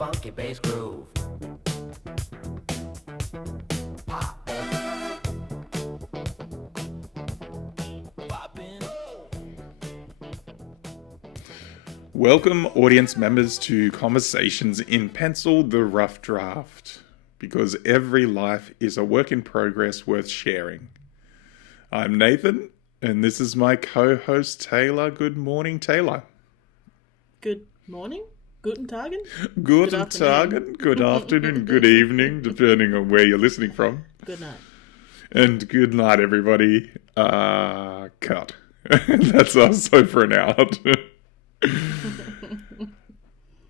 funky bass groove. Welcome, audience members, to Conversations in Pencil, the Rough Draft, because every life is a work in progress worth sharing. I'm Nathan, and this is my co-host, Tayla. Good morning, Tayla. Good morning, guten Tagen. Guten Tagen, good afternoon, good evening, depending on where you're listening from. Good night. And good night, everybody. Cut. That's us over and out.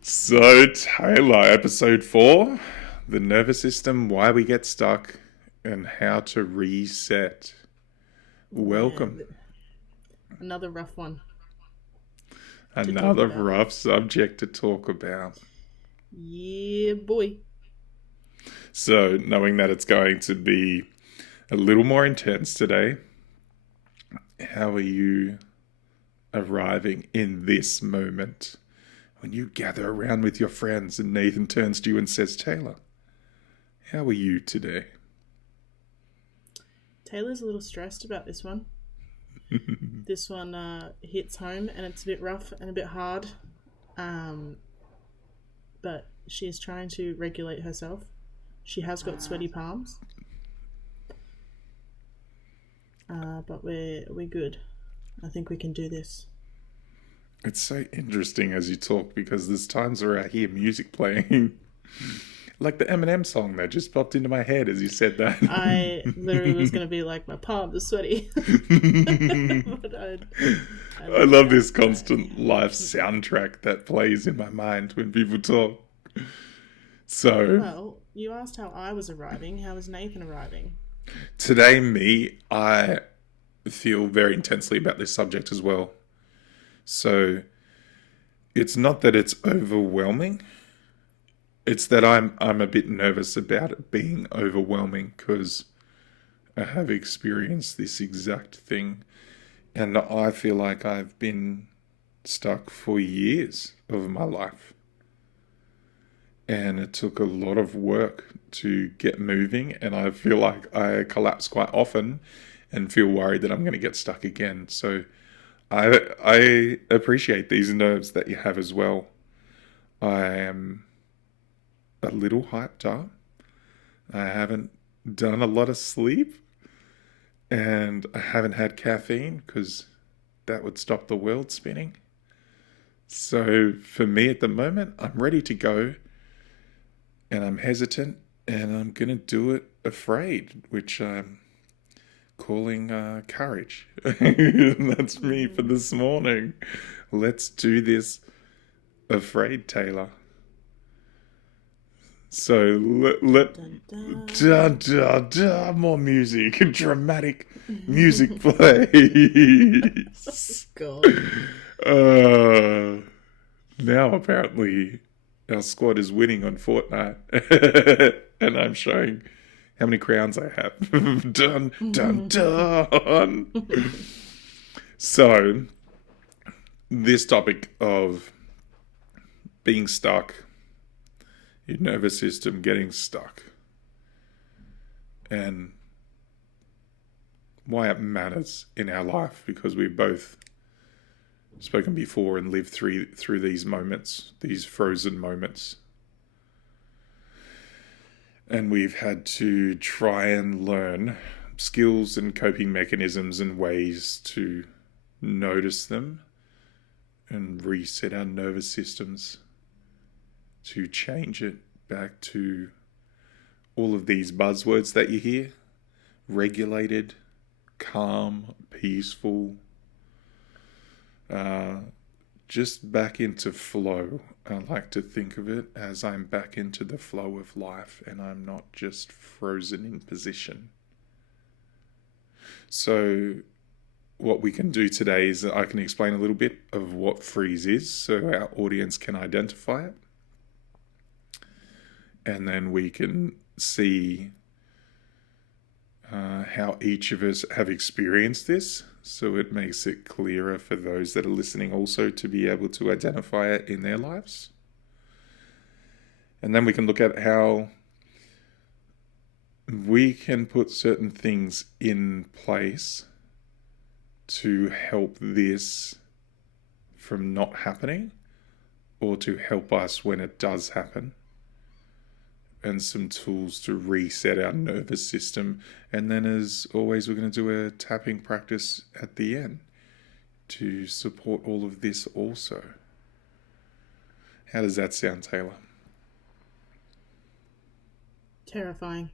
So, Taylor, episode 4, the nervous system, why we get stuck, and how to reset. Welcome. Man, another rough one. Another rough subject to talk about. Yeah, boy. So, knowing that it's going to be a little more intense today, how are you arriving in this moment? When you gather around with your friends and Nathan turns to you and says, Taylor, how are you today? Taylor's a little stressed about this one. This one hits home and it's a bit rough and a bit hard. But she is trying to regulate herself. She has got sweaty palms. But we're good. I think we can do this. It's so interesting as you talk because there's times where I hear music playing. Like the Eminem song that just popped into my head as you said that. I literally was going to be like, my palms are sweaty. But I love this constant live soundtrack that plays in my mind when people talk. So, well, you asked how I was arriving. How is Nathan arriving? Today, I feel very intensely about this subject as well. So, it's not that it's overwhelming. It's that I'm a bit nervous about it being overwhelming because I have experienced this exact thing. And I feel like I've been stuck for years of my life. And it took a lot of work to get moving. And I feel like I collapse quite often and feel worried that I'm going to get stuck again. So I appreciate these nerves that you have as well. I am a little hyped up. I haven't done a lot of sleep. And I haven't had caffeine because that would stop the world spinning. So for me at the moment, I'm ready to go. And I'm hesitant. And I'm going to do it afraid, which I'm calling courage. That's me for this morning. Let's do this afraid, Taylor. So more music, dramatic music, please. God. Now apparently our squad is winning on Fortnite, and I'm showing how many crowns I have. Dun dun dun. So this topic of being stuck. Your nervous system getting stuck, and why it matters in our life, because we've both spoken before and lived through these moments, these frozen moments, and we've had to try and learn skills and coping mechanisms and ways to notice them and reset our nervous systems to change it back to all of these buzzwords that you hear. Regulated, calm, peaceful. Just back into flow. I like to think of it as I'm back into the flow of life and I'm not just frozen in position. So what we can do today is I can explain a little bit of what freeze is so our audience can identify it. And then we can see how each of us have experienced this, so it makes it clearer for those that are listening also to be able to identify it in their lives. And then we can look at how we can put certain things in place to help this from not happening or to help us when it does happen. And some tools to reset our nervous system. And then, as always, we're going to do a tapping practice at the end to support all of this also. How does that sound, Tayla? Terrifying.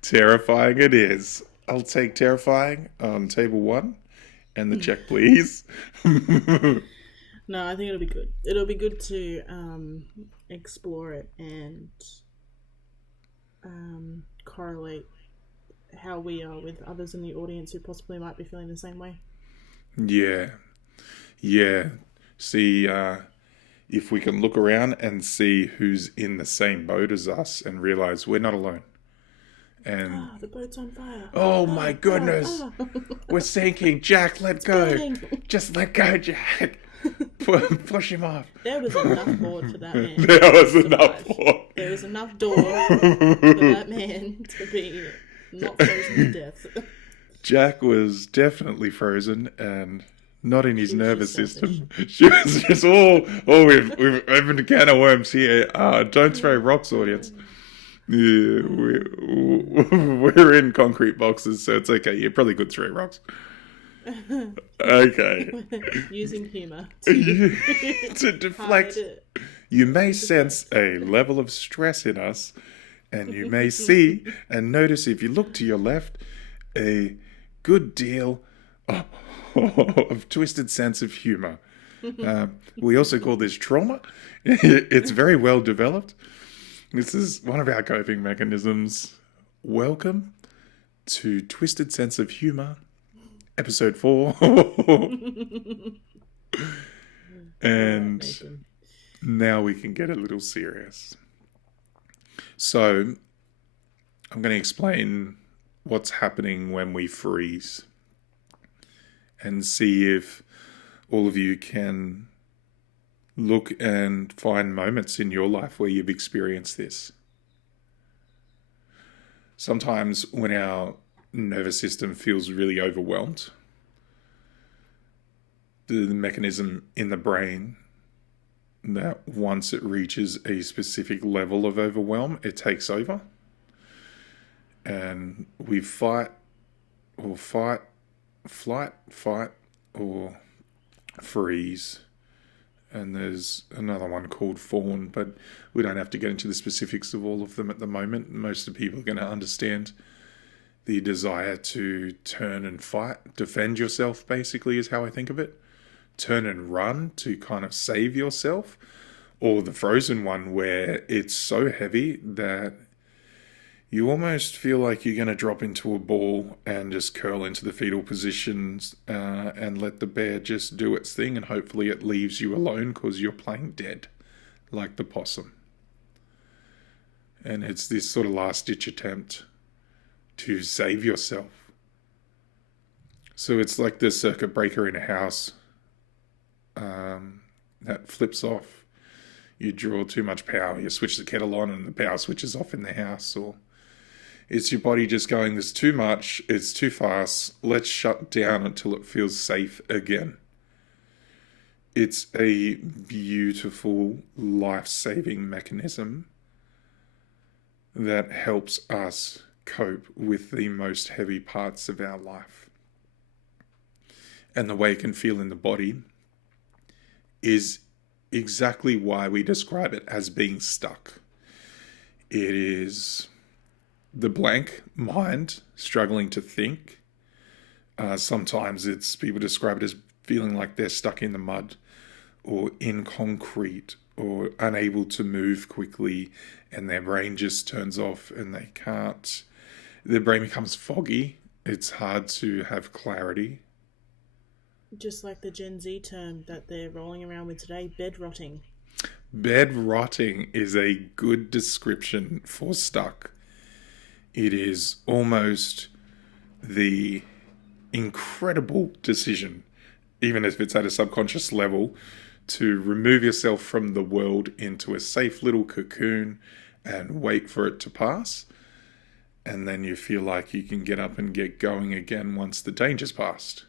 Terrifying it is. I'll take terrifying on table 1 and the check, please. No, I think it'll be good. It'll be good to explore it and correlate how we are with others in the audience who possibly might be feeling the same way. Yeah. See if we can look around and see who's in the same boat as us and realize we're not alone. And the boat's on fire. Oh my goodness. We're sinking. Jack, let go. Burning. Just let go, Jack. Push him off. There was enough board for that man. There was enough board. There was enough door for that man to be not frozen to death. Jack was definitely frozen and not in his nervous system. She was just we've opened a can of worms here. Don't throw rocks, audience. Yeah, we're in concrete boxes, so it's okay. You probably could throw rocks. Okay. Using humour to deflect. You may sense a level of stress in us, and you may see and notice if you look to your left a good deal of twisted sense of humour. We also call this trauma. It's very well developed. This is one of our coping mechanisms. Welcome to Twisted Sense of Humour, episode 4. And now we can get a little serious. So, I'm going to explain what's happening when we freeze and see if all of you can look and find moments in your life where you've experienced this. Sometimes when our nervous system feels really overwhelmed, the mechanism in the brain that once it reaches a specific level of overwhelm, it takes over. And we fight, or freeze. And there's another one called fawn, but we don't have to get into the specifics of all of them at the moment. Most of the people are going to understand the desire to turn and fight, defend yourself, basically, is how I think of it. Turn and run to kind of save yourself. Or the frozen one where it's so heavy that you almost feel like you're going to drop into a ball and just curl into the fetal positions and let the bear just do its thing, and hopefully it leaves you alone because you're playing dead, like the possum. And it's this sort of last-ditch attempt to save yourself. So it's like the circuit breaker in a house that flips off. You draw too much power, you switch the kettle on and the power switches off in the house, or it's your body just going, there's too much, it's too fast, let's shut down until it feels safe again. It's a beautiful life-saving mechanism that helps us cope with the most heavy parts of our life. And the way it can feel in the body is exactly why we describe it as being stuck. It is the blank mind struggling to think. Sometimes people describe it as feeling like they're stuck in the mud or in concrete or unable to move quickly, and their brain just turns off and they can't. Their brain becomes foggy. It's hard to have clarity. Just like the Gen Z term that they're rolling around with today, bed rotting. Bed rotting is a good description for stuck. It is almost the incredible decision, even if it's at a subconscious level, to remove yourself from the world into a safe little cocoon and wait for it to pass. And then you feel like you can get up and get going again once the danger's passed.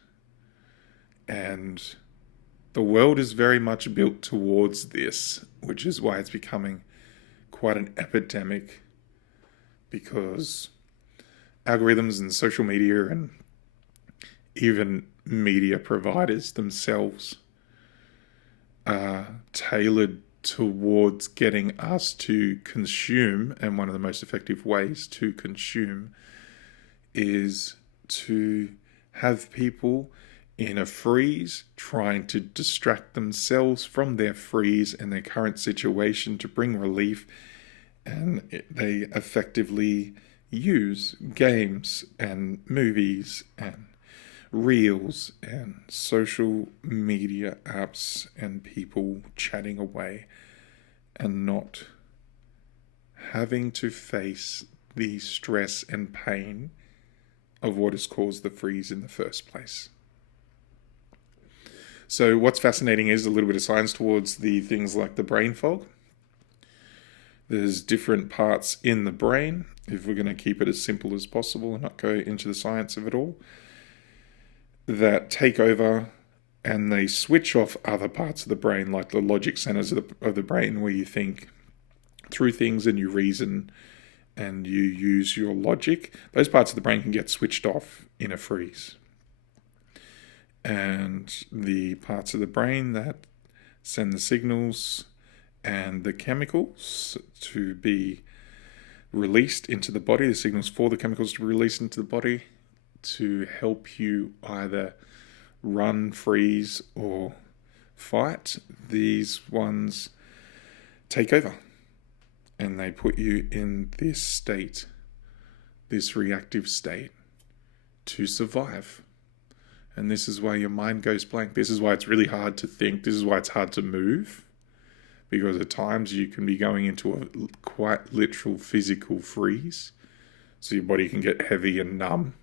And the world is very much built towards this, which is why it's becoming quite an epidemic, because algorithms and social media and even media providers themselves are tailored towards getting us to consume, and one of the most effective ways to consume is to have people in a freeze trying to distract themselves from their freeze and their current situation to bring relief, and they effectively use games and movies and reels and social media apps and people chatting away and not having to face the stress and pain of what has caused the freeze in the first place. So what's fascinating is a little bit of science towards the things like the brain fog. There's different parts in the brain, if we're going to keep it as simple as possible and not go into the science of it all, that take over and they switch off other parts of the brain, like the logic centers of the brain, where you think through things and you reason and you use your logic. Those parts of the brain can get switched off in a freeze. And the parts of the brain that send the signals and the chemicals to be released into the body, the signals for the chemicals to be released into the body to help you either run, freeze, or fight, these ones take over and they put you in this state, this reactive state, to survive. And this is why your mind goes blank. This is why it's really hard to think. This is why it's hard to move, because at times you can be going into a quite literal physical freeze, so your body can get heavy and numb.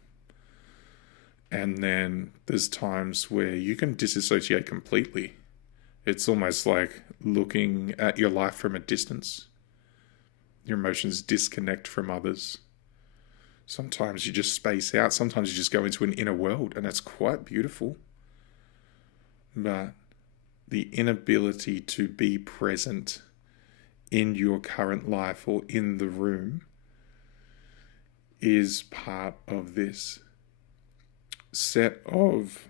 And then there's times where you can disassociate completely. It's almost like looking at your life from a distance. Your emotions disconnect from others. Sometimes you just space out. Sometimes you just go into an inner world, and that's quite beautiful. But the inability to be present in your current life or in the room is part of this set of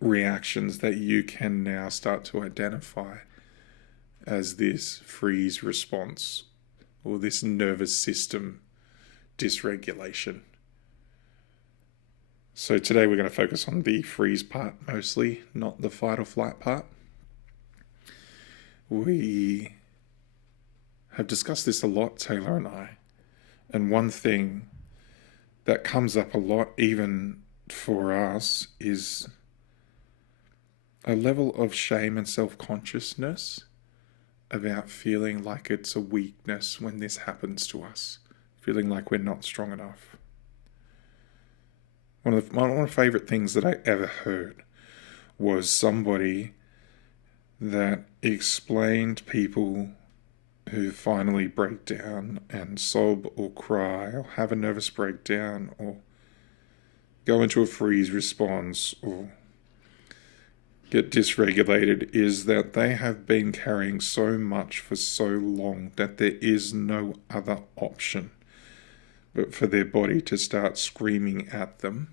reactions that you can now start to identify as this freeze response or this nervous system dysregulation. So today we're going to focus on the freeze part mostly, not the fight or flight part. We have discussed this a lot, Tayla and I, and one thing that comes up a lot even for us is a level of shame and self-consciousness about feeling like it's a weakness when this happens to us, feeling like we're not strong enough. One of the favorite things that I ever heard was somebody that explained people who finally break down and sob or cry or have a nervous breakdown or go into a freeze response or get dysregulated is that they have been carrying so much for so long that there is no other option but for their body to start screaming at them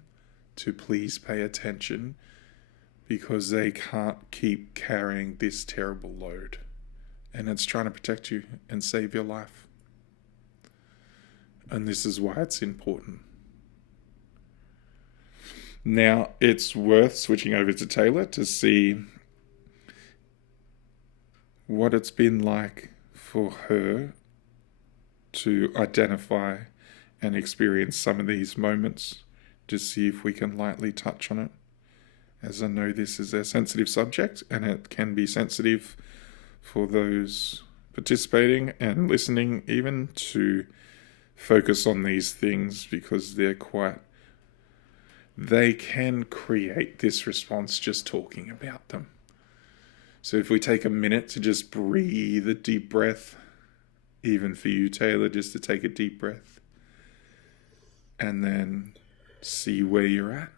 to please pay attention, because they can't keep carrying this terrible load. And it's trying to protect you and save your life. And this is why it's important. Now, it's worth switching over to Tayla to see what it's been like for her to identify and experience some of these moments, to see if we can lightly touch on it. As I know this is a sensitive subject, and it can be sensitive for those participating and listening even to focus on these things, because they can create this response just talking about them. So if we take a minute to just breathe a deep breath even for you, Taylor, just to take a deep breath and then see where you're at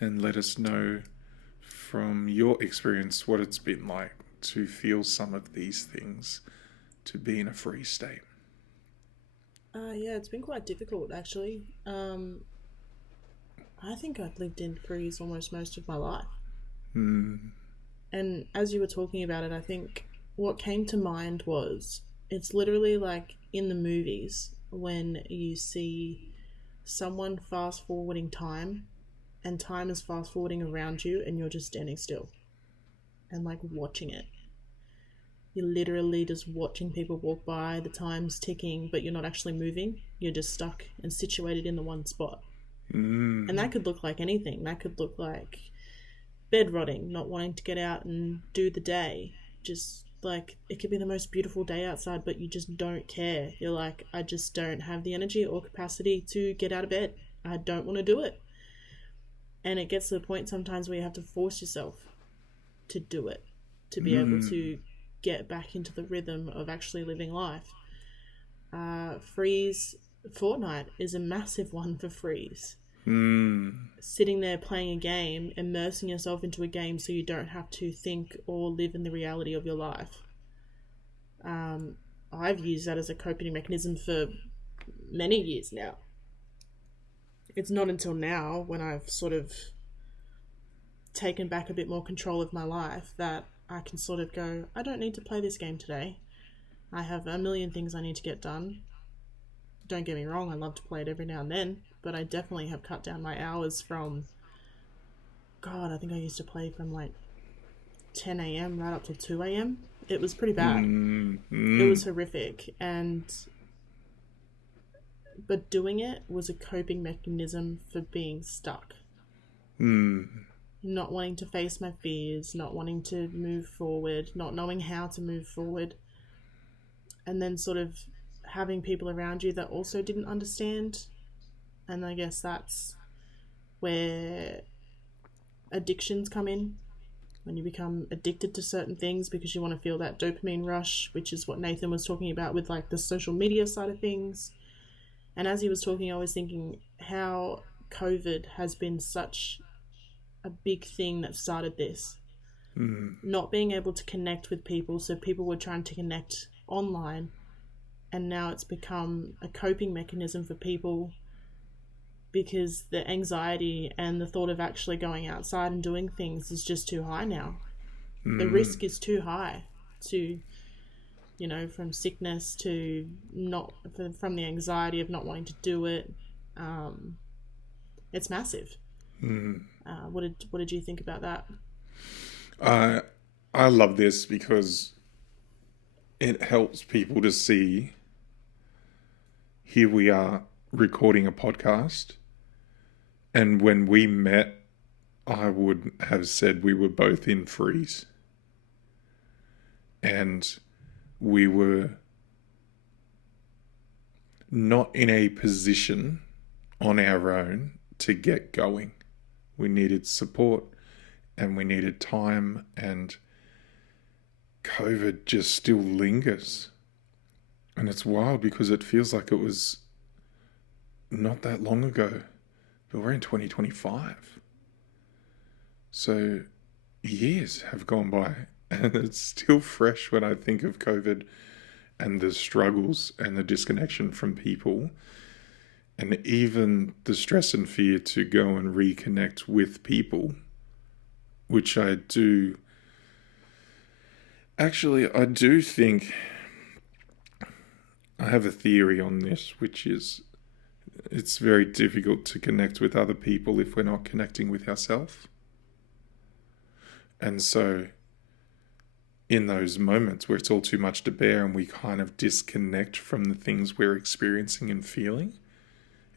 and let us know from your experience what it's been like to feel some of these things, to be in a free state. Yeah, it's been quite difficult actually. I think I've lived in freeze almost most of my life. Mm, And as you were talking about it, I think what came to mind was it's literally like in the movies when you see someone fast forwarding time and time is fast forwarding around you and you're just standing still and like watching it. You're literally just watching people walk by, the time's ticking, but you're not actually moving. You're just stuck and situated in the one spot. And mm, that could look like anything. That could look like bed rotting, not wanting to get out and do the day. Just like it could be the most beautiful day outside, but you just don't care. You're like, I just don't have the energy or capacity to get out of bed. I don't want to do it. And it gets to the point sometimes where you have to force yourself to do it, to be able mm, to get back into the rhythm of actually living life. Freeze Fortnite is a massive one for freeze. mm, Sitting there playing a game, immersing yourself into a game so you don't have to think or live in the reality of your life. Um, I've used that as a coping mechanism for many years now. It's not until now when I've sort of taken back a bit more control of my life that I can sort of go, I don't need to play this game today. I have a million things I need to get done. Don't get me wrong, I love to play it every now and then, but I definitely have cut down my hours from, God, I think I used to play from like 10 a.m. right up to 2 a.m. It was pretty bad. mm, It mm, was horrific. But doing it was a coping mechanism for being stuck. mm, Not wanting to face my fears, not wanting to move forward, not knowing how to move forward. And then sort of having people around you that also didn't understand. And I guess that's where addictions come in, when you become addicted to certain things because you want to feel that dopamine rush, which is what Nathan was talking about with like the social media side of things. And as he was talking, I was thinking how COVID has been such a big thing that started this. mm, Not being able to connect with people, so people were trying to connect online, and now it's become a coping mechanism for people because the anxiety and the thought of actually going outside and doing things is just too high now. The mm, risk is too high to, from sickness to not, from the anxiety of not wanting to do it. Um, it's massive. mm. What did you think about that? I I love this because it helps people to see, here we are recording a podcast, and when we met, I would have said we were both in freeze, and we were not in a position on our own to get going. We needed support and we needed time, and COVID just still lingers. And it's wild because it feels like it was not that long ago, but we're in 2025. So years have gone by, and it's still fresh when I think of COVID and the struggles and the disconnection from people, and even the stress and fear to go and reconnect with people, which I do. Actually, I do think I have a theory on this, which is it's very difficult to connect with other people if we're not connecting with ourselves. And so, in those moments where it's all too much to bear and we kind of disconnect from the things we're experiencing and feeling,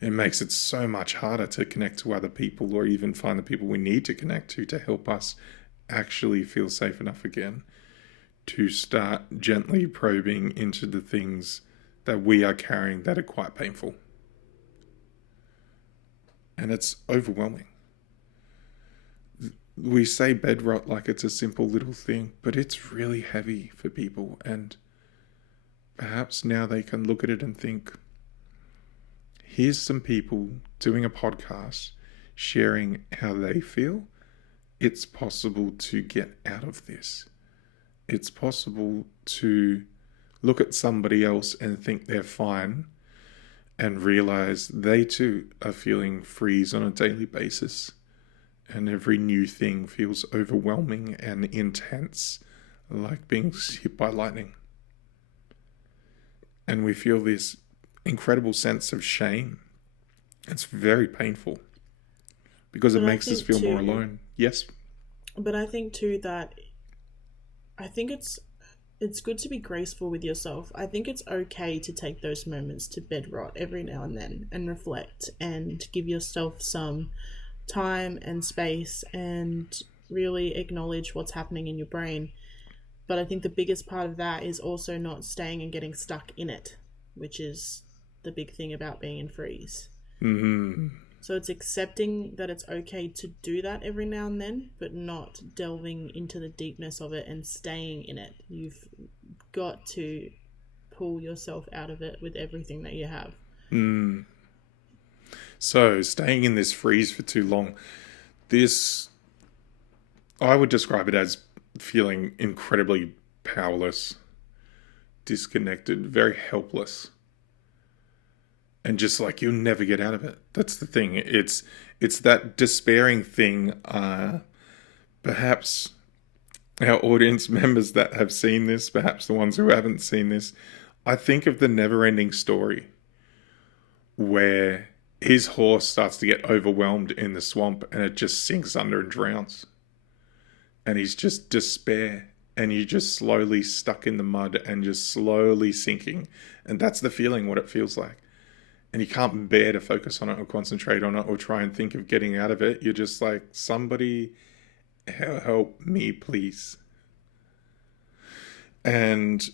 it makes it so much harder to connect to other people or even find the people we need to connect to help us actually feel safe enough again to start gently probing into the things that we are carrying that are quite painful. And it's overwhelming. We say bed rot like it's a simple little thing, but it's really heavy for people. And perhaps now they can look at it and think, here's some people doing a podcast, sharing how they feel. It's possible to get out of this. It's possible to look at somebody else and think they're fine and realize they too are feeling freeze on a daily basis. And every new thing feels overwhelming and intense, like being hit by lightning. And we feel this incredible sense of shame. It's very painful because it makes us feel more alone. Yes. But I think too that it's good to be graceful with yourself. I think it's okay to take those moments to bed rot every now and then and reflect and give yourself some time and space and really acknowledge what's happening in your brain. But I think the biggest part of that is also not staying and getting stuck in it, which is the big thing about being in freeze. Mm-hmm. So it's accepting that it's okay to do that every now and then, but not delving into the deepness of it and staying in it. You've got to pull yourself out of it with everything that you have. Mm. So staying in this freeze for too long, I would describe it as feeling incredibly powerless, disconnected, very helpless. And just like you'll never get out of it. That's the thing. It's that despairing thing. Perhaps our audience members that have seen this, perhaps the ones who haven't seen this, I think of the never-ending story where his horse starts to get overwhelmed in the swamp and it just sinks under and drowns. And he's just despair. And you're just slowly stuck in the mud and just slowly sinking. And that's the feeling, what it feels like. And you can't bear to focus on it or concentrate on it or try and think of getting out of it. You're just like, somebody help me, please. And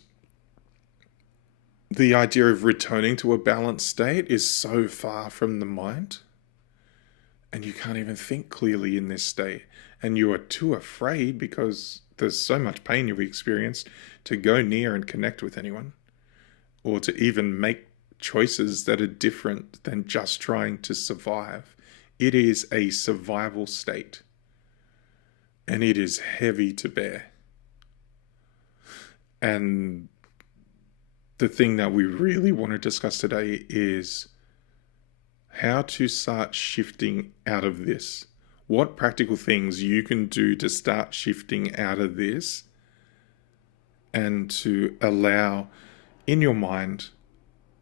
the idea of returning to a balanced state is so far from the mind. And you can't even think clearly in this state. And you are too afraid because there's so much pain you've experienced to go near and connect with anyone. Or to even make choices that are different than just trying to survive. It is a survival state. And it is heavy to bear. And the thing that we really want to discuss today is how to start shifting out of this. What practical things you can do to start shifting out of this and to allow in your mind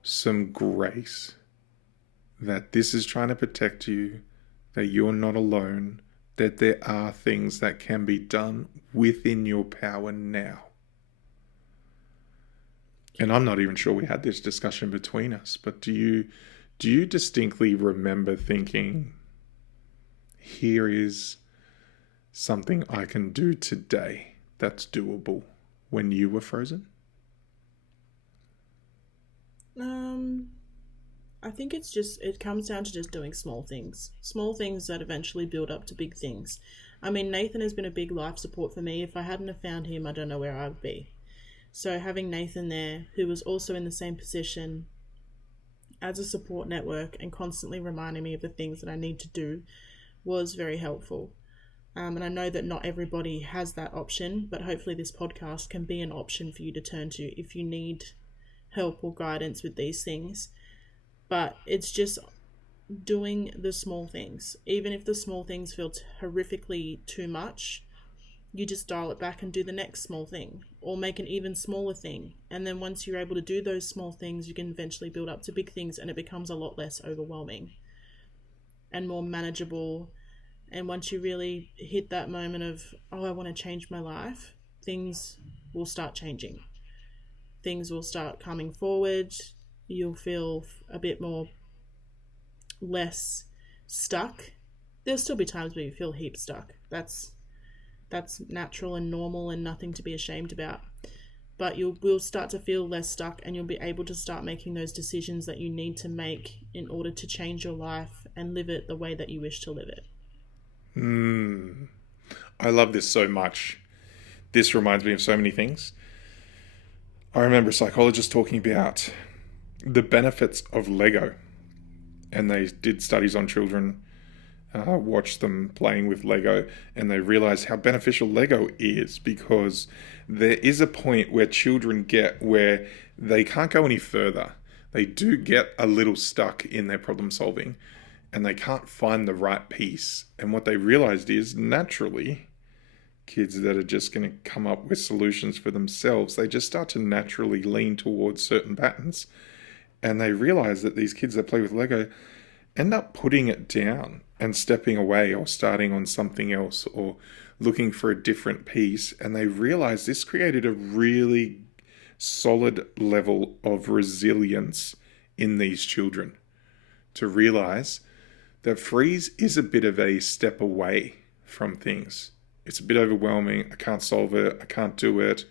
some grace that this is trying to protect you, that you're not alone, that there are things that can be done within your power now. And I'm not even sure we had this discussion between us, but do you distinctly remember thinking, here is something I can do today that's doable when you were frozen? I think it comes down to just doing small things that eventually build up to big things. I mean, Nathan has been a big life support for me. If I hadn't have found him, I don't know where I would be. So having Nathan there, who was also in the same position as a support network and constantly reminding me of the things that I need to do, was very helpful. And I know that not everybody has that option, but hopefully this podcast can be an option for you to turn to if you need help or guidance with these things. But it's just doing the small things. Even if the small things feel horrifically too much, you just dial it back and do the next small thing, or make an even smaller thing. And then once you're able to do those small things, you can eventually build up to big things, and it becomes a lot less overwhelming and more manageable. And once you really hit that moment of, oh, I want to change my life, things will start changing. Things will start coming forward. You'll feel a bit more less stuck. There'll still be times where you feel heaps stuck. That's natural and normal and nothing to be ashamed about. But you will start to feel less stuck, and you'll be able to start making those decisions that you need to make in order to change your life and live it the way that you wish to live it. I love this so much. This reminds me of so many things. I remember psychologists talking about the benefits of Lego, and they did studies on children, watched them playing with Lego, and they realized how beneficial Lego is because there is a point where children get where they can't go any further. They do get a little stuck in their problem solving and they can't find the right piece. And what they realized is naturally, kids that are just going to come up with solutions for themselves, they just start to naturally lean towards certain patterns. And they realize that these kids that play with Lego end up putting it down and stepping away or starting on something else or looking for a different piece. And they realize this created a really solid level of resilience in these children to realize that freeze is a bit of a step away from things. It's a bit overwhelming. I can't solve it. I can't do it.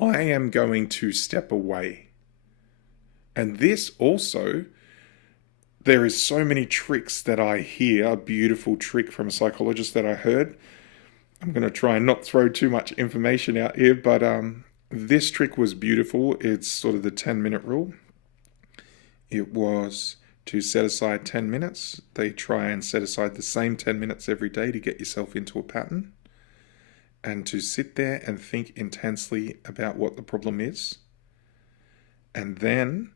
I am going to step away. And this also, there is so many tricks that I hear. A beautiful trick from a psychologist that I heard. I'm going to try and not throw too much information out here, but this trick was beautiful. It's sort of the 10-minute rule. It was to set aside 10 minutes. They try and set aside the same 10 minutes every day to get yourself into a pattern and to sit there and think intensely about what the problem is, and then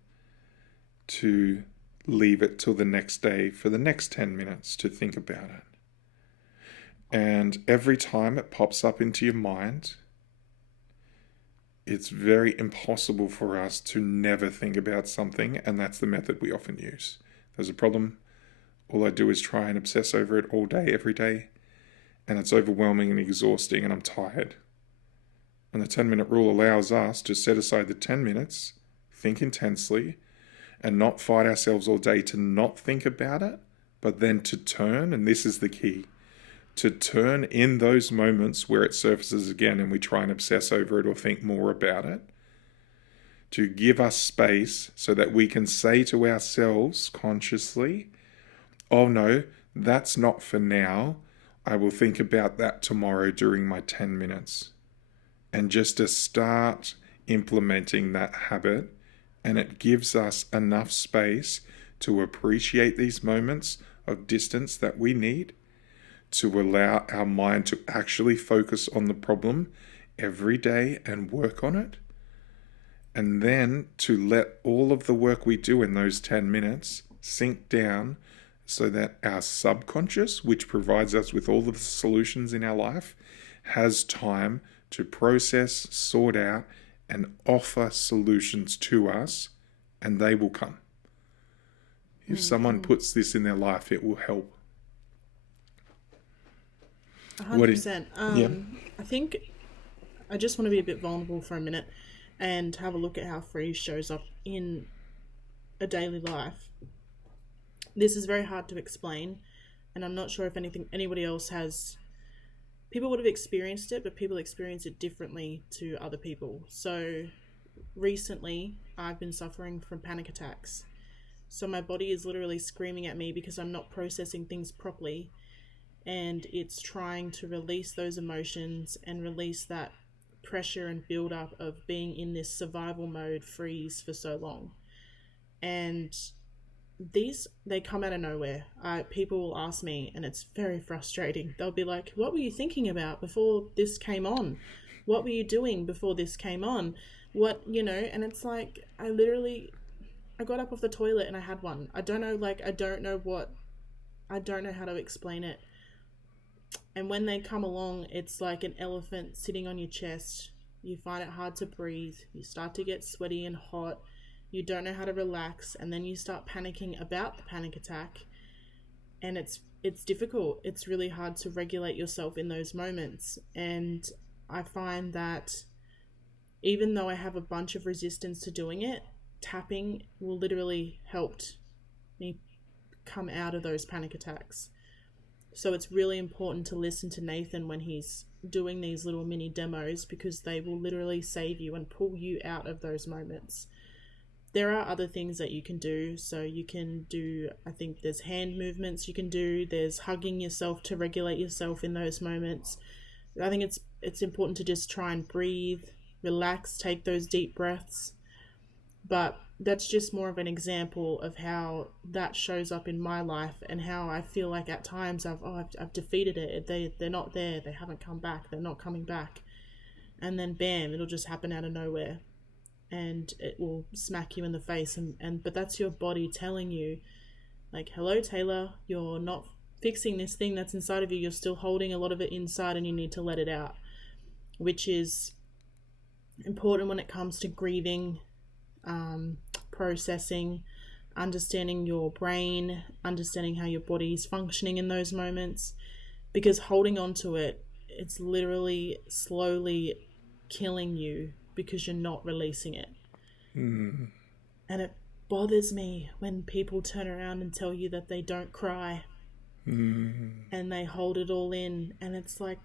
to leave it till the next day for the next 10 minutes to think about it. And every time it pops up into your mind, it's very impossible for us to never think about something, and that's the method we often use. There's a problem, all I do is try and obsess over it all day, every day, and it's overwhelming and exhausting, and I'm tired. And the 10-minute rule allows us to set aside the 10 minutes, think intensely, and not fight ourselves all day to not think about it, but then to turn, and this is the key, to turn in those moments where it surfaces again and we try and obsess over it or think more about it, to give us space so that we can say to ourselves consciously, oh no, that's not for now. I will think about that tomorrow during my 10 minutes. And just to start implementing that habit, and it gives us enough space to appreciate these moments of distance that we need to allow our mind to actually focus on the problem every day and work on it. And then to let all of the work we do in those 10 minutes sink down so that our subconscious, which provides us with all of the solutions in our life, has time to process, sort out, and offer solutions to us, and they will come. If someone puts this in their life, it will help. 100%. Yeah. I think I just want to be a bit vulnerable for a minute and have a look at how freeze shows up in a daily life. This is very hard to explain, and I'm not sure if anybody else has. People would have experienced it, but people experience it differently to other people. So recently, I've been suffering from panic attacks. So my body is literally screaming at me because I'm not processing things properly, and it's trying to release those emotions and release that pressure and build up of being in this survival mode freeze for so long. And they come out of nowhere. People will ask me, and it's very frustrating. They'll be like, what were you thinking about before this came on? What were you doing before this came on? And it's like, I got up off the toilet and I had one. I don't know how to explain it. And when they come along, it's like an elephant sitting on your chest. You find it hard to breathe. You start to get sweaty and hot. You don't know how to relax, and then you start panicking about the panic attack. And it's difficult. It's really hard to regulate yourself in those moments. And I find that even though I have a bunch of resistance to doing it, tapping will literally help me come out of those panic attacks. So it's really important to listen to Nathan when he's doing these little mini demos, because they will literally save you and pull you out of those moments. There are other things that you can do. So you can do, I think there's hand movements you can do. There's hugging yourself to regulate yourself in those moments. I think it's important to just try and breathe, relax, take those deep breaths. But that's just more of an example of how that shows up in my life, and how I feel like at times I've defeated it. They're not there. They haven't come back. They're not coming back. And then bam, it'll just happen out of nowhere, and it will smack you in the face. And but that's your body telling you, like, hello, Taylor, you're not fixing this thing that's inside of you. You're still holding a lot of it inside, and you need to let it out, which is important when it comes to grieving, processing, understanding your brain, understanding how your body is functioning in those moments. Because holding on to it, it's literally slowly killing you because you're not releasing it. Mm. And it bothers me when people turn around and tell you that they don't cry, and they hold it all in. And it's like,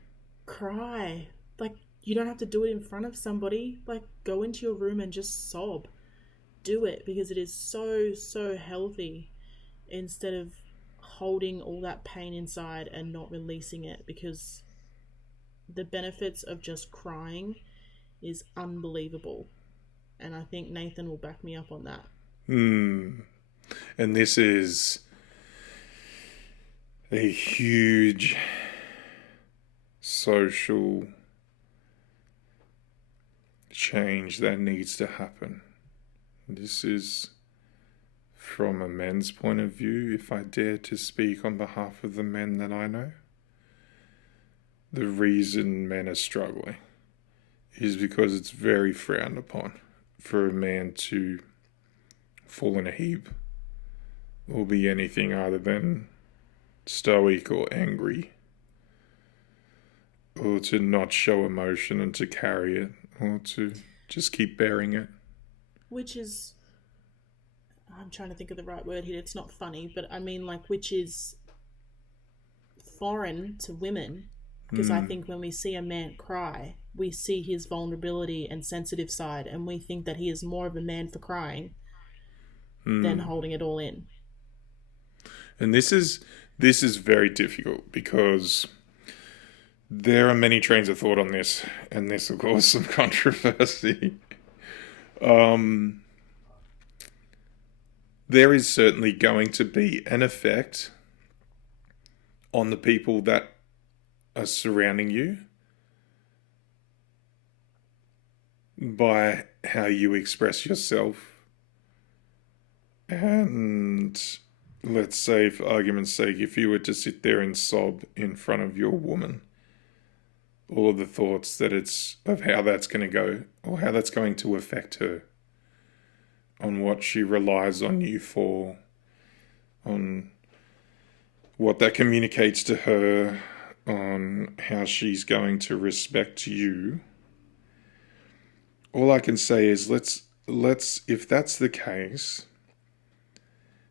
cry. Like, you don't have to do it in front of somebody. Like, go into your room and just sob. Do it, because it is so, so healthy, instead of holding all that pain inside and not releasing it. Because the benefits of just crying is unbelievable. And I think Nathan will back me up on that. And this is a huge social change that needs to happen. This is from a men's point of view, if I dare to speak on behalf of the men that I know. The reason men are struggling is because it's very frowned upon for a man to fall in a heap or be anything other than stoic or angry, or to not show emotion and to carry it, or to just keep bearing it. Which is, I'm trying to think of the right word here. It's not funny, but I mean, like, which is foreign to women. Because I think when we see a man cry, we see his vulnerability and sensitive side, and we think that he is more of a man for crying than holding it all in. And this is very difficult, because there are many trains of thought on this, and this will cause some controversy. There is certainly going to be an effect on the people that are surrounding you by how you express yourself. And let's say, for argument's sake, if you were to sit there and sob in front of your woman, all of the thoughts that it's of how that's going to go, or how that's going to affect her, on what she relies on you for, on what that communicates to her, on how she's going to respect you. All I can say is let's if that's the case,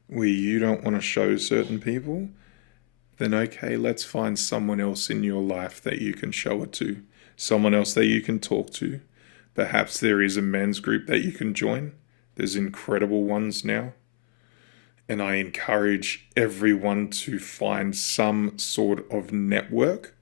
where you don't want to show certain people, then okay, let's find someone else in your life that you can show it to, someone else that you can talk to. Perhaps there is a men's group that you can join. There's incredible ones now. And I encourage everyone to find some sort of network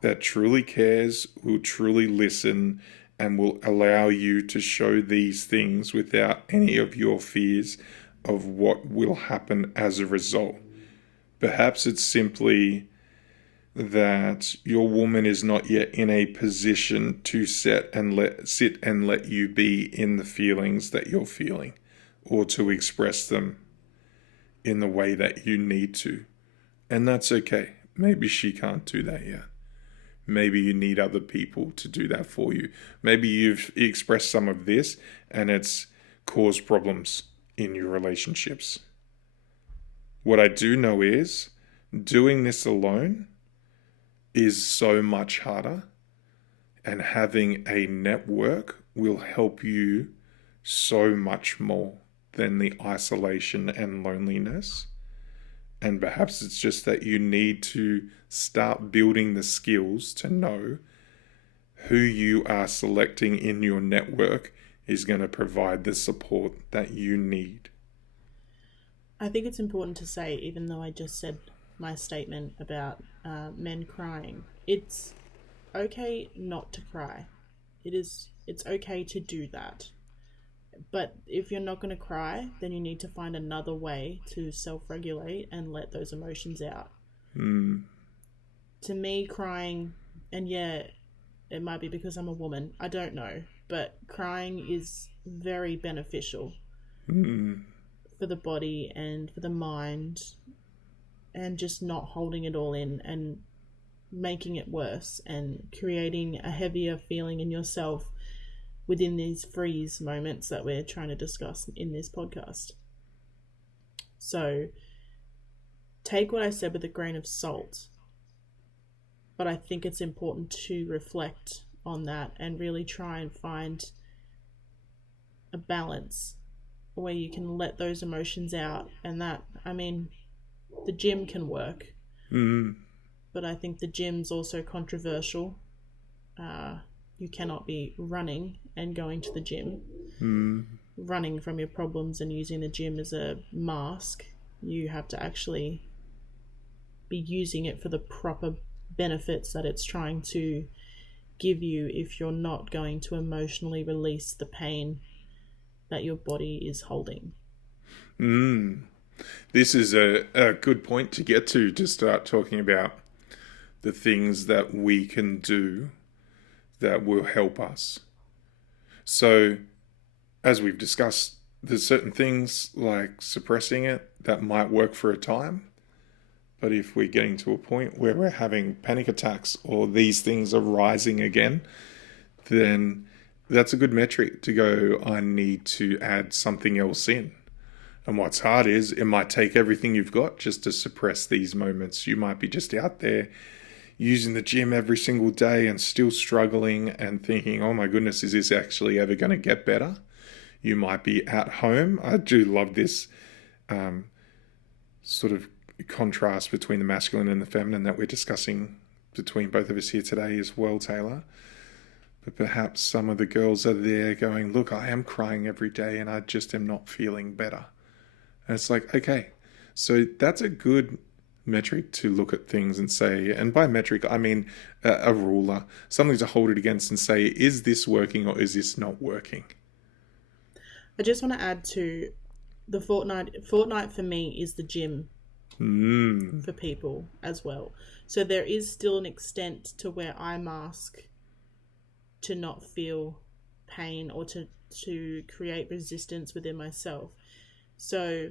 that truly cares, will truly listen, and will allow you to show these things without any of your fears of what will happen as a result. Perhaps it's simply that your woman is not yet in a position to sit and let you be in the feelings that you're feeling, or to express them in the way that you need to. And that's okay. Maybe she can't do that yet. Maybe you need other people to do that for you. Maybe you've expressed some of this and it's caused problems in your relationships. What I do know is doing this alone is so much harder, and having a network will help you so much more than the isolation and loneliness. And perhaps it's just that you need to start building the skills to know who you are selecting in your network is going to provide the support that you need. I think it's important to say, even though I just said my statement about men crying, it's okay not to cry. It is it's okay to do that. But if you're not going to cry, then you need to find another way to self regulate and let those emotions out. Mm. To me, crying, and yeah, it might be because I'm a woman, I don't know, but crying is very beneficial Mm. for the body and for the mind, and just not holding it all in and making it worse and creating a heavier feeling in yourself within these freeze moments that we're trying to discuss in this podcast. So take what I said with a grain of salt, but I think it's important to reflect on that and really try and find a balance where you can let those emotions out. And that, I mean, the gym can work, Mm. but I think the gym's also controversial. You cannot be running and going to the gym, Mm. running from your problems and using the gym as a mask. You have to actually be using it for the proper benefits that it's trying to give you if you're not going to emotionally release the pain that your body is holding. Mm. This is a good point to get to start talking about the things that we can do that will help us. So, as we've discussed, there's certain things like suppressing it that might work for a time. But if we're getting to a point where we're having panic attacks or these things are rising again, then that's a good metric to go, I need to add something else in. And what's hard is it might take everything you've got just to suppress these moments. You might be just out there using the gym every single day and still struggling and thinking, oh my goodness, is this actually ever going to get better? You might be at home. I do love this sort of contrast between the masculine and the feminine that we're discussing between both of us here today as well, Tayla. But perhaps some of the girls are there going, look, I am crying every day and I just am not feeling better. And it's like, okay, so that's a good metric to look at things and say, and by metric, I mean a ruler, something to hold it against and say, is this working or is this not working? I just want to add to the fortnight. Fortnight for me is the gym Mm. for people as well. So there is still an extent to where I mask to not feel pain or to create resistance within myself. So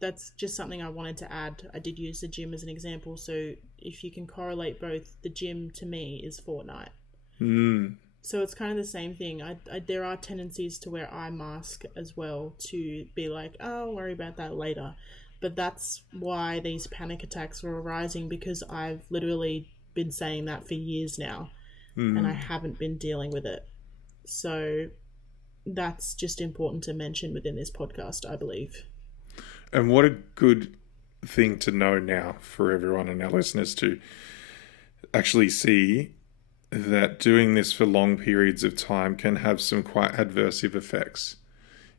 that's just something I wanted to add. I did use the gym as an example. So if you can correlate both, the gym to me is fortnight. Mm. So it's kind of the same thing. There are tendencies to where I mask as well to be like, oh, I'll worry about that later. But that's why these panic attacks were arising, because I've literally been saying that for years now and I Mm. haven't been dealing with it. So that's just important to mention within this podcast, I believe. And what a good thing to know now for everyone and our listeners to actually see that doing this for long periods of time can have some quite adversive effects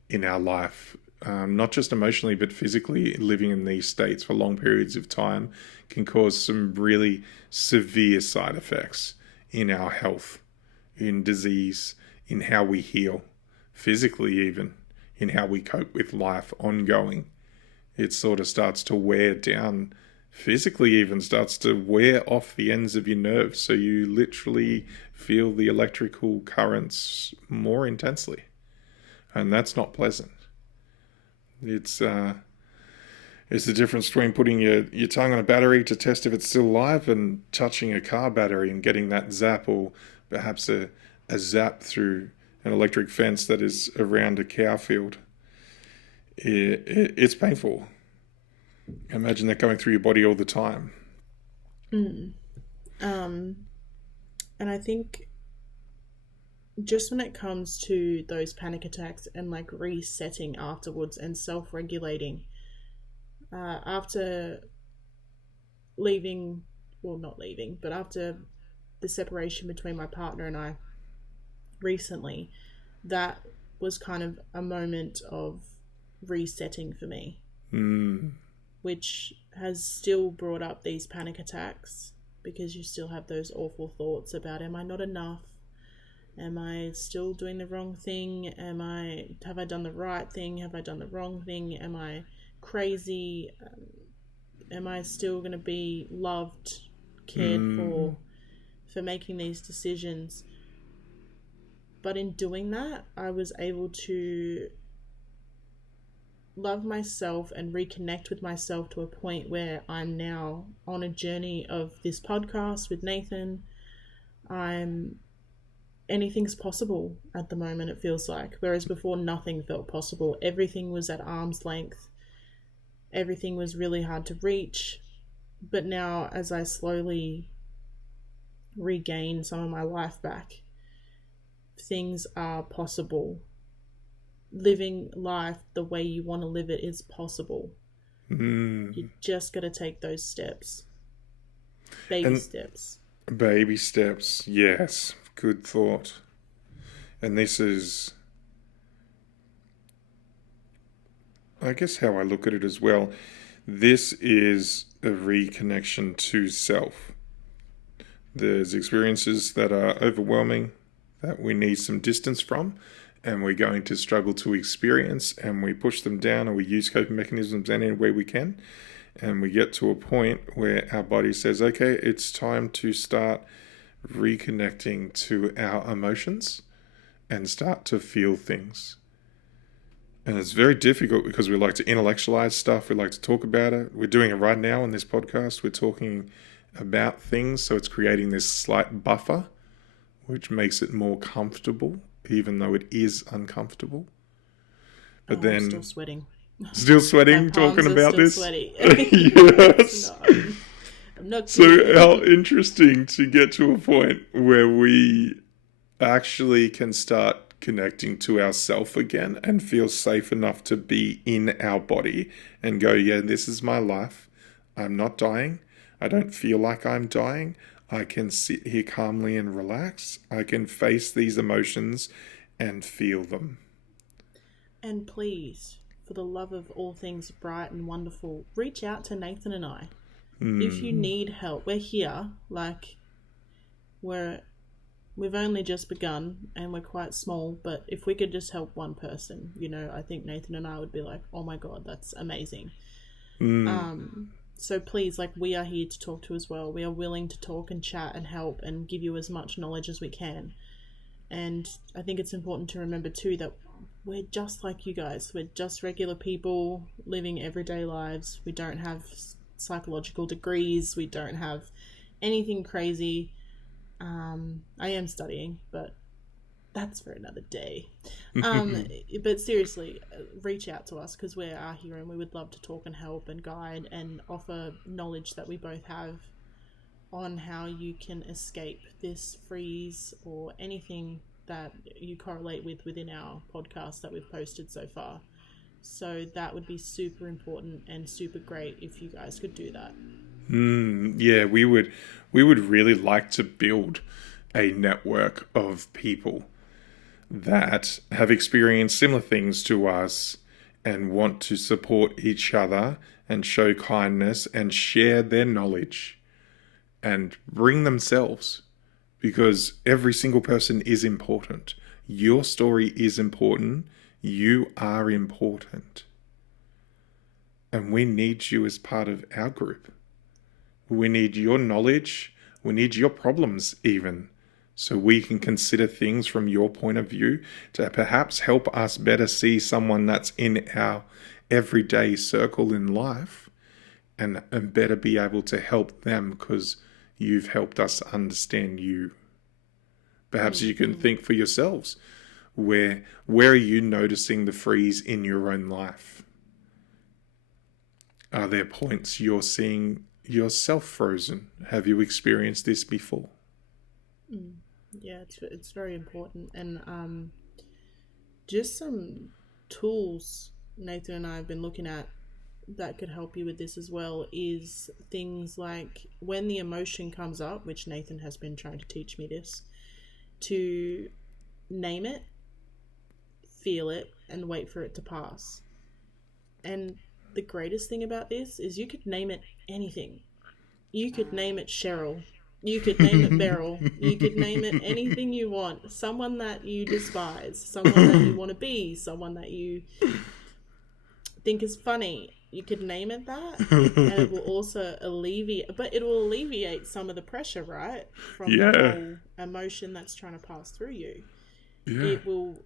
in our life. Not just emotionally, but physically, living in these states for long periods of time can cause some really severe side effects in our health, in disease, in how we heal, physically, even in how we cope with life ongoing. It sort of starts to wear down physically, even starts to wear off the ends of your nerves, so you literally feel the electrical currents more intensely, and that's not pleasant. It's the difference between putting your tongue on a battery to test if it's still alive and touching a car battery and getting that zap, or perhaps a zap through an electric fence that is around a cow field. It's painful. Imagine that going through your body all the time. Mm. Um, and I think just when it comes to those panic attacks and like resetting afterwards and self-regulating, after leaving, well, not leaving, but after the separation between my partner and I recently, that was kind of a moment of resetting for me, Mm. which has still brought up these panic attacks because you still have those awful thoughts about, am I not enough? Am I still doing the wrong thing? Have I done the right thing? Have I done the wrong thing? Am I crazy? Am I still going to be loved, cared Mm, for making these decisions? But in doing that, I was able to love myself and reconnect with myself to a point where I'm now on a journey of this podcast with Nathan. I'm Anything's possible at the moment, it feels like, whereas before nothing felt possible. Everything was at arm's length, everything was really hard to reach. But now, as I slowly regain some of my life back, things are possible. Living life the way you want to live it is possible. You mm. just got to take those steps, baby And steps. baby steps, yes, good thought. And this is, I guess, how I look at it as well. This is a reconnection to self. There's experiences that are overwhelming that we need some distance from, and we're going to struggle to experience, and we push them down, or we use coping mechanisms any way we can. And we get to a point where our body says, okay, it's time to start reconnecting to our emotions and start to feel things. And it's very difficult because we like to intellectualize stuff. We like to talk about it. We're doing it right now in this podcast. We're talking about things. So it's creating this slight buffer, which makes it more comfortable, even though it is uncomfortable. But Oh, I'm still then, sweating. still My sweating talking palms are about still this. sweaty. It's Yes. not. I'm not So, how kidding. interesting to get to a point where we actually can start connecting to ourself again and feel safe enough to be in our body and go, yeah, this is my life. I'm not dying. I don't feel like I'm dying. I can sit here calmly and relax. I can face these emotions and feel them. And please, for the love of all things bright and wonderful, reach out to Nathan and I. If you Mm, need help, we're here. Like, we're we've only just begun and we're quite small, but if we could just help one person, I think Nathan and I would be like, oh my god, that's amazing. mm, So please, like, we are here to talk to as well. We are willing to talk and chat and help and give you as much knowledge as we can. And I think it's important to remember too that we're just like you guys. We're just regular people living everyday lives. We don't have psychological degrees. We don't have anything crazy. I am studying, but that's for another day. Um, but seriously, reach out to us because we are here and we would love to talk and help and guide and offer knowledge that we both have on how you can escape this freeze or anything that you correlate with within our podcast that we've posted so far. So that would be super important and super great if you guys could do that. yeah, we would really like to build a network of people that have experienced similar things to us and want to support each other and show kindness and share their knowledge and bring themselves, because every single person is important. Your story is important. You are important. And we need you as part of our group. We need your knowledge. We need your problems, even, so we can consider things from your point of view to perhaps help us better see someone that's in our everyday circle in life and better be able to help them because you've helped us understand you. Perhaps you can Mm-hmm. think for yourselves, where are you noticing the freeze in your own life? Are there points you're seeing yourself frozen? Have you experienced this before? Mm. Yeah, it's very important, and just some tools Nathan and I have been looking at that could help you with this as well is things like when the emotion comes up, which Nathan has been trying to teach me this, to name it, feel it, and wait for it to pass. And the greatest thing about this is you could name it anything. You could name it Cheryl. You could name it Beryl. You could name it anything you want. Someone that you despise, someone that you want to be, someone that you think is funny. You could name it that, and it will also alleviate, but it will alleviate some of the pressure, right? From the Yeah. whole emotion that's trying to pass through you. Yeah. It will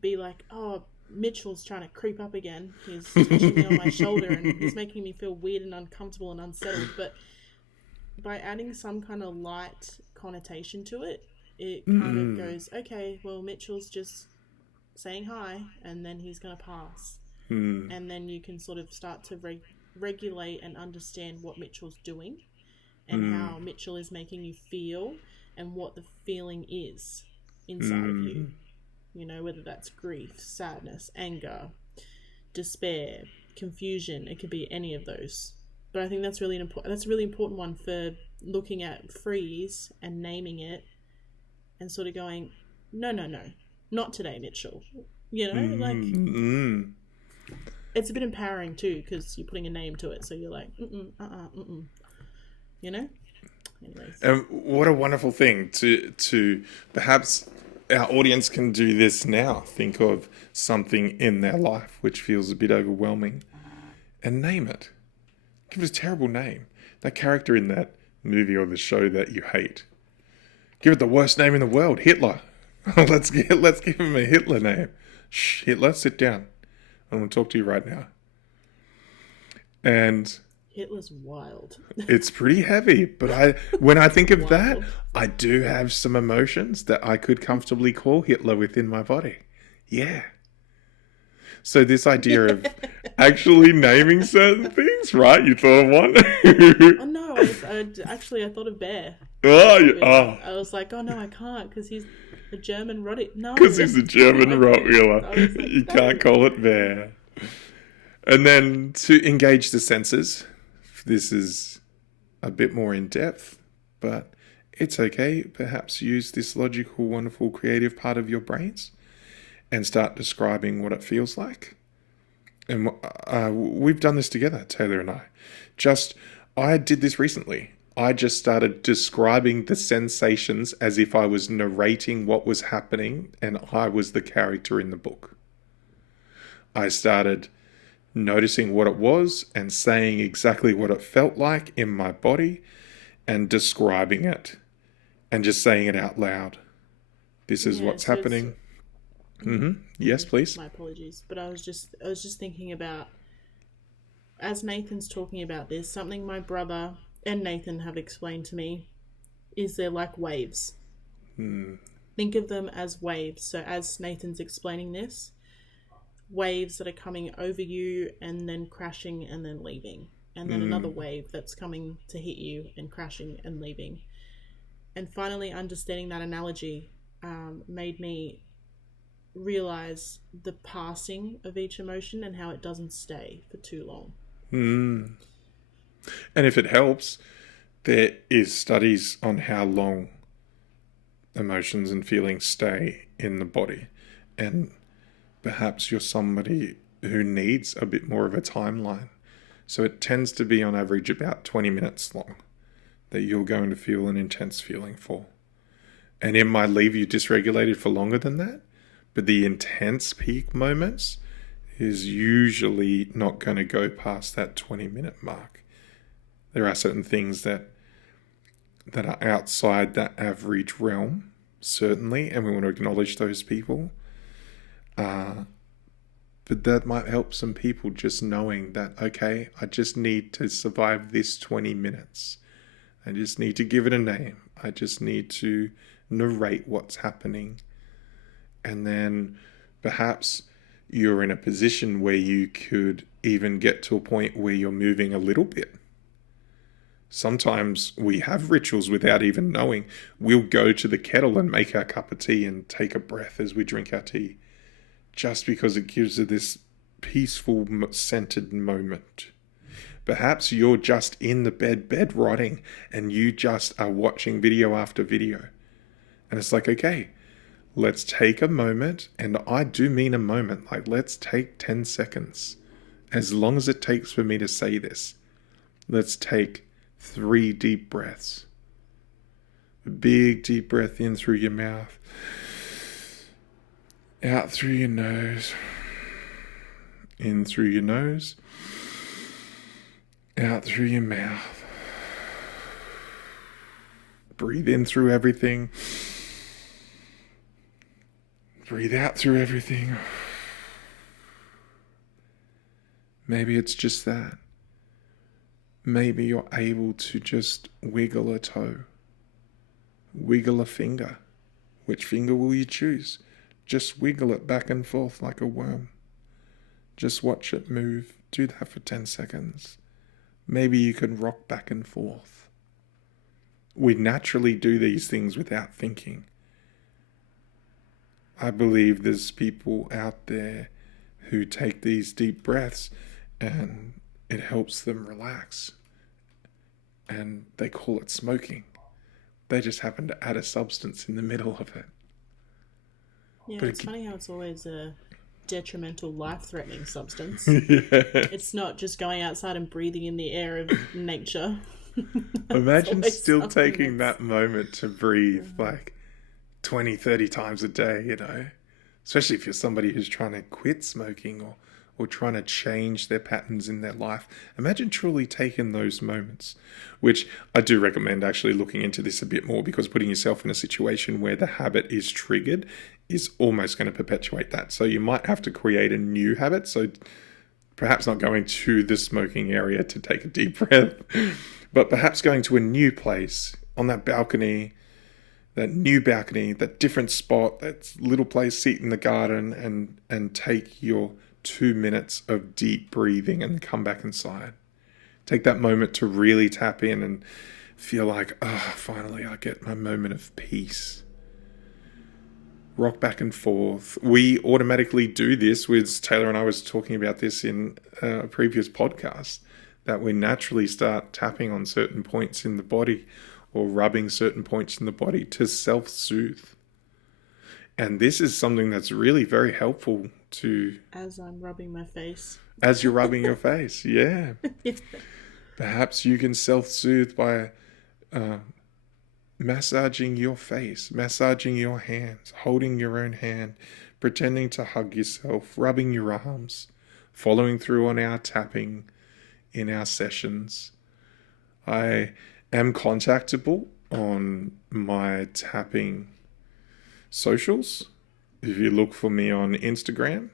be like, oh, Mitchell's trying to creep up again. He's touching me on my shoulder and he's making me feel weird and uncomfortable and unsettled. But by adding some kind of light connotation to it, it kind of goes, okay, well, Mitchell's just saying hi and then he's going to pass. And then you can sort of start to regulate and understand what Mitchell's doing and how Mitchell is making you feel and what the feeling is inside of you. You know, whether that's grief, sadness, anger, despair, confusion. It could be any of those. But I think that's really important. That's a really important one for looking at freeze and naming it, and sort of going, no, not today, Mitchell. You know, like it's a bit empowering too because you're putting a name to it. So you're like, you know. Anyways. And what a wonderful thing to perhaps our audience can do this now. Think of something in their life which feels a bit overwhelming and name it. Give it a terrible name. That character in that movie or the show that you hate. Give it the worst name in the world, Hitler. let's give him a Hitler name. Shh, Hitler, sit down. I want to talk to you right now. And Hitler's wild. It's pretty heavy, but when I think of that, I do have some emotions that I could comfortably call Hitler within my body. Yeah. So this idea of actually naming certain things, right? You thought of one? Oh no, I thought of Bear. I was like, oh no, I can't because he's a German Rottweiler. No, because he's a German Rottweiler. Like, you can't call it Bear. And then to engage the senses. This is a bit more in depth, but it's okay. Perhaps use this logical, wonderful, creative part of your brains and start describing what it feels like. And we've done this together, Taylor and I did this recently. I just started describing the sensations as if I was narrating what was happening and I was the character in the book. I started noticing what it was and saying exactly what it felt like in my body and describing it and just saying it out loud. This is what's happening. Yes, please. My apologies, but I was just thinking about, as Nathan's talking about this, something my brother and Nathan have explained to me is they're like waves. Think of them as waves. So as Nathan's explaining this, waves that are coming over you and then crashing and then leaving, and then another wave that's coming to hit you and crashing and leaving. And finally understanding that analogy made me realize the passing of each emotion and how it doesn't stay for too long. And if it helps, there is studies on how long emotions and feelings stay in the body, and perhaps you're somebody who needs a bit more of a timeline. So it tends to be on average about 20 minutes long that you're going to feel an intense feeling for. And it might leave you dysregulated for longer than that, but the intense peak moments is usually not going to go past that 20-minute mark. There are certain things that are outside that average realm, certainly, and we want to acknowledge those people. But that might help some people just knowing that, okay, I just need to survive this 20 minutes. I just need to give it a name. I just need to narrate what's happening. And then perhaps you're in a position where you could even get to a point where you're moving a little bit. Sometimes we have rituals without even knowing. We'll go to the kettle and make our cup of tea and take a breath as we drink our tea, just because it gives it this peaceful, centered moment. Perhaps you're just in the bed rotting, and you just are watching video after video. And it's like, okay, let's take a moment, and I do mean a moment, like let's take 10 seconds. As long as it takes for me to say this, let's take 3 deep breaths. A big deep breath in through your mouth, out through your nose, in through your nose, out through your mouth. Breathe in through everything. Breathe out through everything. Maybe it's just that. Maybe you're able to just wiggle a toe, wiggle a finger. Which finger will you choose? Just wiggle it back and forth like a worm. Just watch it move. Do that for 10 seconds. Maybe you can rock back and forth. We naturally do these things without thinking. I believe there's people out there who take these deep breaths and it helps them relax. And they call it smoking. They just happen to add a substance in the middle of it. Yeah, But it's funny how it's always a detrimental, life-threatening substance. Yeah. It's not just going outside and breathing in the air of nature. Imagine still something taking that moment to breathe like 20, 30 times a day, you know. Especially if you're somebody who's trying to quit smoking or trying to change their patterns in their life. Imagine truly taking those moments, which I do recommend actually looking into this a bit more, because putting yourself in a situation where the habit is triggered is almost going to perpetuate that. So you might have to create a new habit. So perhaps not going to the smoking area to take a deep breath, but perhaps going to a new place on that balcony, that new balcony, that different spot, that little place, seat in the garden, and take your 2 minutes of deep breathing and come back inside. Take that moment to really tap in and feel like, finally I get my moment of peace. Rock back and forth. We automatically do this with Tayla, and I was talking about this in a previous podcast, that we naturally start tapping on certain points in the body or rubbing certain points in the body to self-soothe. And this is something that's really very helpful to... As I'm rubbing my face. As you're rubbing your face, yeah. Perhaps you can self-soothe by massaging your face, massaging your hands, holding your own hand, pretending to hug yourself, rubbing your arms, following through on our tapping in our sessions. I am contactable on my tapping socials. If you look for me on Instagram,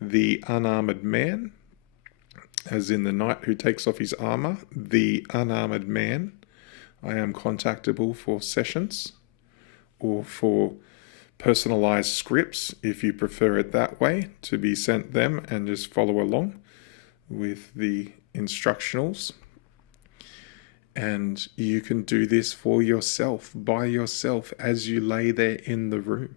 The Unarmored Man, as in the knight who takes off his armor, The Unarmored Man. I am contactable for sessions or for personalized scripts, if you prefer it that way, to be sent them and just follow along with the instructionals. And you can do this for yourself, by yourself, as you lay there in the room.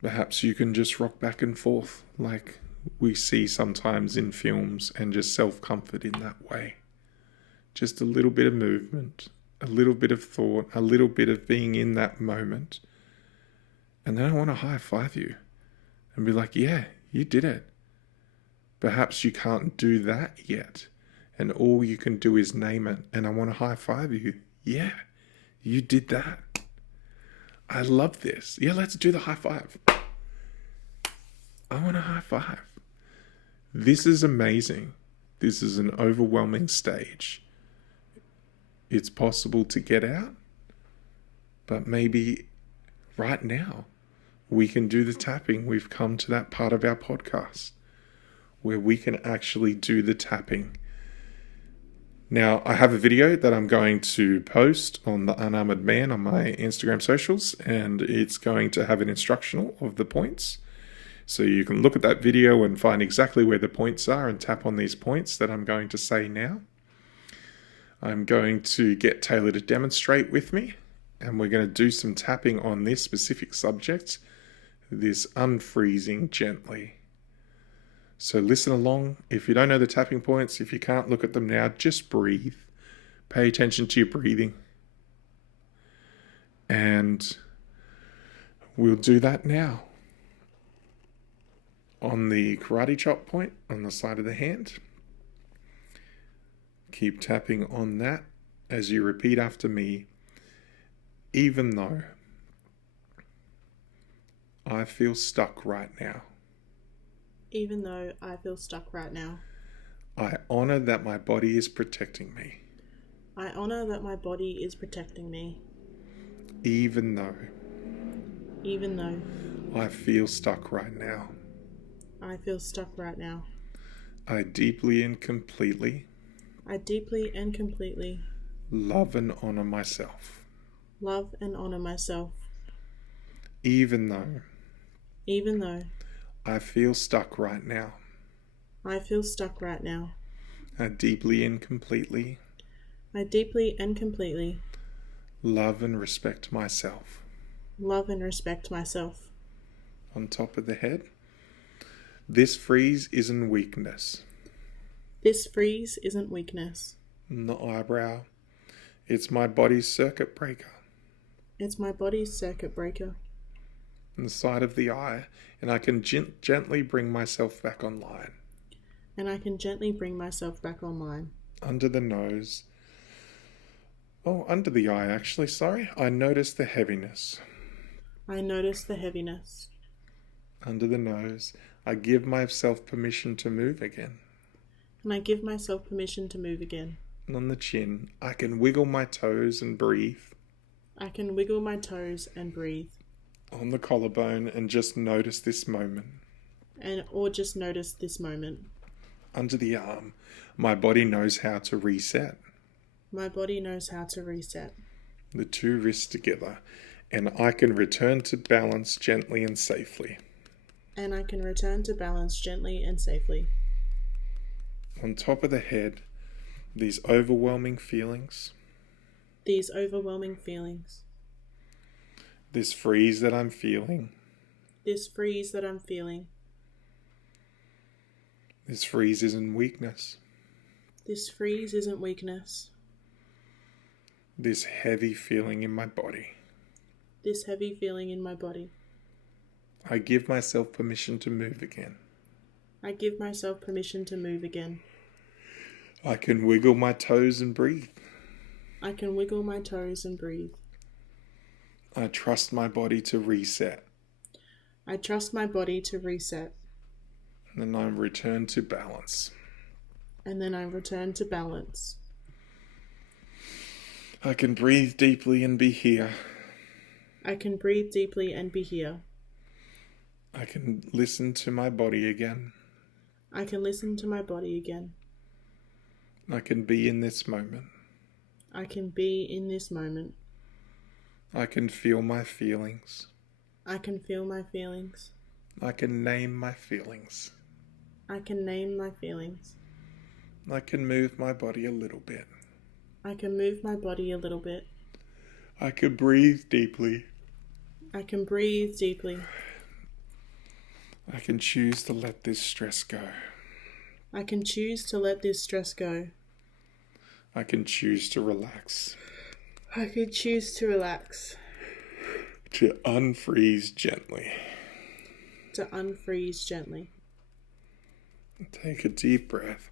Perhaps you can just rock back and forth like we see sometimes in films and just self-comfort in that way. Just a little bit of movement, a little bit of thought, a little bit of being in that moment. And then I want to high-five you and be like, yeah, you did it. Perhaps you can't do that yet, and all you can do is name it, and I want to high-five you. Yeah, you did that. I love this. Yeah, let's do the high-five. I want a high-five. This is amazing. This is an overwhelming stage. It's possible to get out, but maybe right now we can do the tapping. We've come to that part of our podcast where we can actually do the tapping. Now, I have a video that I'm going to post on The Unarmored Man on my Instagram socials, and it's going to have an instructional of the points. So you can look at that video and find exactly where the points are and tap on these points that I'm going to say now. I'm going to get Tayla to demonstrate with me, and we're going to do some tapping on this specific subject, this unfreezing gently. So listen along. If you don't know the tapping points, if you can't look at them now, just breathe. Pay attention to your breathing. And we'll do that now. On the karate chop point on the side of the hand. Keep tapping on that as you repeat after me, even though I feel stuck right now. Even though I feel stuck right now. I honor that my body is protecting me. I honor that my body is protecting me. Even though Even though I feel stuck right now. I feel stuck right now. I deeply and completely I deeply and completely love and honor myself. love and honor myself. Even though Even though I feel stuck right now. I feel stuck right now. I deeply and completely I deeply and completely love and respect myself. love and respect myself. On top of the head, this freeze isn't weakness. This freeze isn't weakness. The eyebrow, it's my body's circuit breaker. It's my body's circuit breaker. On the side of the eye, and I can gently bring myself back online. And I can gently bring myself back online. Under the nose. Oh, under the eye, actually, sorry. I notice the heaviness. I notice the heaviness. Under the nose, I give myself permission to move again. And I give myself permission to move again. And on the chin, I can wiggle my toes and breathe. I can wiggle my toes and breathe. On the collarbone and just notice this moment. Or just notice this moment. Under the arm, my body knows how to reset. My body knows how to reset. The two wrists together, and I can return to balance gently and safely. And I can return to balance gently and safely. On top of the head, these overwhelming feelings. These overwhelming feelings. This freeze that I'm feeling. This freeze that I'm feeling. This freeze isn't weakness. This freeze isn't weakness. This heavy feeling in my body. This heavy feeling in my body. I give myself permission to move again. I give myself permission to move again. I can wiggle my toes and breathe. I can wiggle my toes and breathe. I trust my body to reset. I trust my body to reset. And I return to balance. And then I return to balance. I can breathe deeply and be here. I can breathe deeply and be here. I can listen to my body again. I can listen to my body again. I can be in this moment. I can be in this moment. I can feel my feelings. I can feel my feelings. I can name my feelings. I can name my feelings. I can move my body a little bit. I can move my body a little bit. I can breathe deeply. I can breathe deeply. I can choose to let this stress go. I can choose to let this stress go. I can choose to relax. I can choose to relax. To unfreeze gently. To unfreeze gently. Take a deep breath.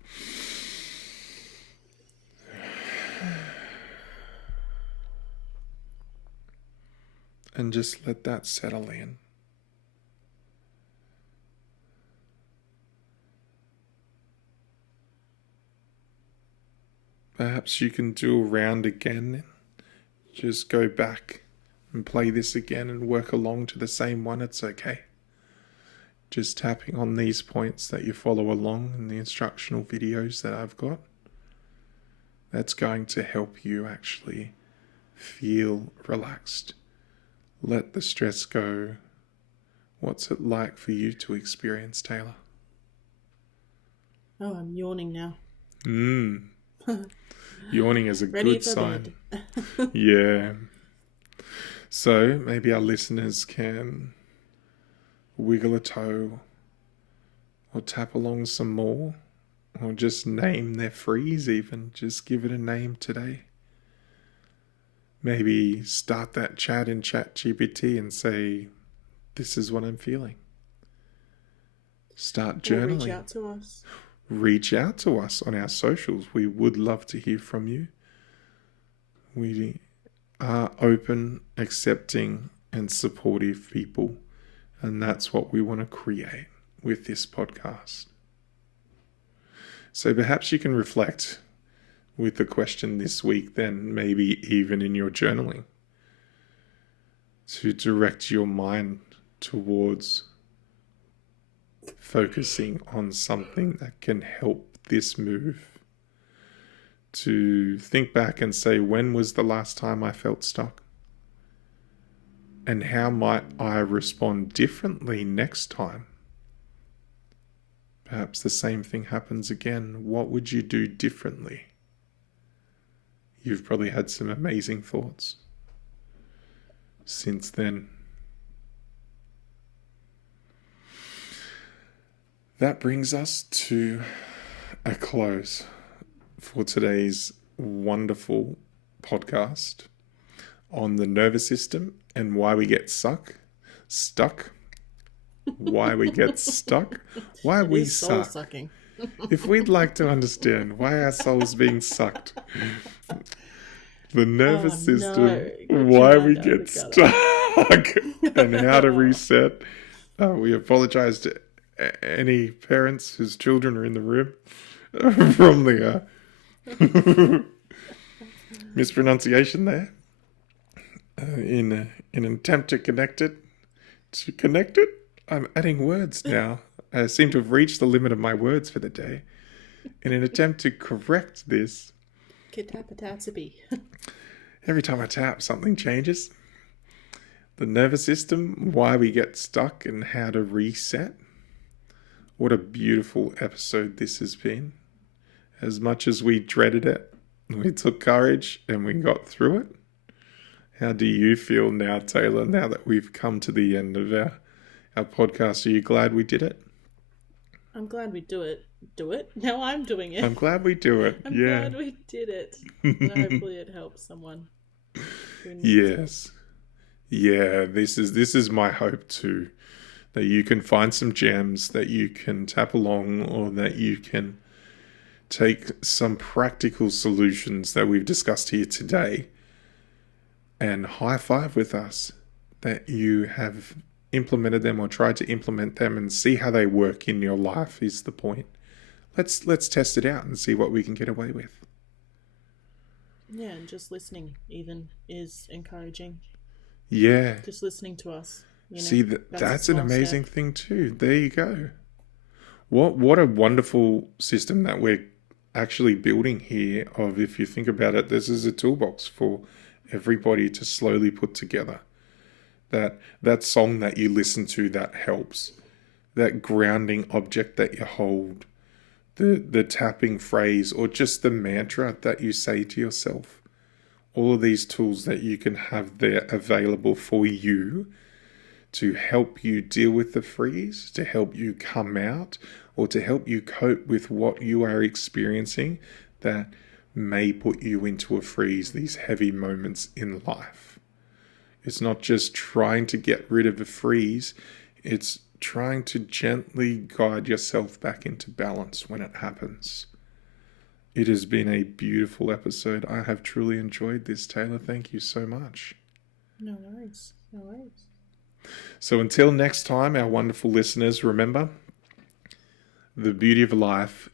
And just let that settle in. Perhaps you can do a round again. Just go back and play this again and work along to the same one. It's okay. Just tapping on these points that you follow along in the instructional videos that I've got. That's going to help you actually feel relaxed. Let the stress go. What's it like for you to experience, Tayla? Oh, I'm yawning now. Yawning is a Ready good for sign. bed. Yeah. So maybe our listeners can wiggle a toe or tap along some more or just name their freeze even. Just give it a name today. Maybe start that chat in ChatGPT and say, this is what I'm feeling. Start journaling. Or reach out to us. Reach out to us on our socials. We would love to hear from you. We are open, accepting, and supportive people. And that's what we want to create with this podcast. So perhaps you can reflect with the question this week, then maybe even in your journaling, to direct your mind towards focusing on something that can help this move. To think back and say, when was the last time I felt stuck? And how might I respond differently next time? Perhaps the same thing happens again. What would you do differently? You've probably had some amazing thoughts since then. That brings us to a close for today's wonderful podcast on the nervous system and why we get stuck, why we get stuck, why It we is soul suck. sucking. If we'd like to understand why our soul's being sucked, the nervous system, no. why Get we your mind get out of stuck, and how to reset. We apologize to any parents whose children are in the room from the mispronunciation there. In an attempt to connect it, I'm adding words now. I seem to have reached the limit of my words for the day. In an attempt to correct this, every time I tap, something changes. The nervous system, why we get stuck, and how to reset. What a beautiful episode this has been. As much as we dreaded it, we took courage and we got through it. How do you feel now, Tayla, now that we've come to the end of our podcast? Are you glad we did it? I'm glad we do it. Do it? Now I'm doing it. I'm glad we do it. I'm yeah. glad we did it. And hopefully it helps someone. Yes. Yeah, this is my hope too. That you can find some gems that you can tap along, or that you can take some practical solutions that we've discussed here today and high five with us that you have implemented them or tried to implement them, and see how they work in your life is the point. Let's test it out and see what we can get away with. Yeah, and just listening even is encouraging. Yeah. Just listening to us. See, that's an amazing thing too. There you go. What a wonderful system that we're actually building here of, if you think about it, this is a toolbox for everybody to slowly put together. That song that you listen to that helps. That grounding object that you hold. The tapping phrase, or just the mantra that you say to yourself. All of these tools that you can have there available for you to help you deal with the freeze, to help you come out, or to help you cope with what you are experiencing that may put you into a freeze, these heavy moments in life. It's not just trying to get rid of a freeze, it's trying to gently guide yourself back into balance when it happens. It has been a beautiful episode. I have truly enjoyed this, Tayla. Thank you so much. No worries. No worries. So until next time, our wonderful listeners, remember, the beauty of life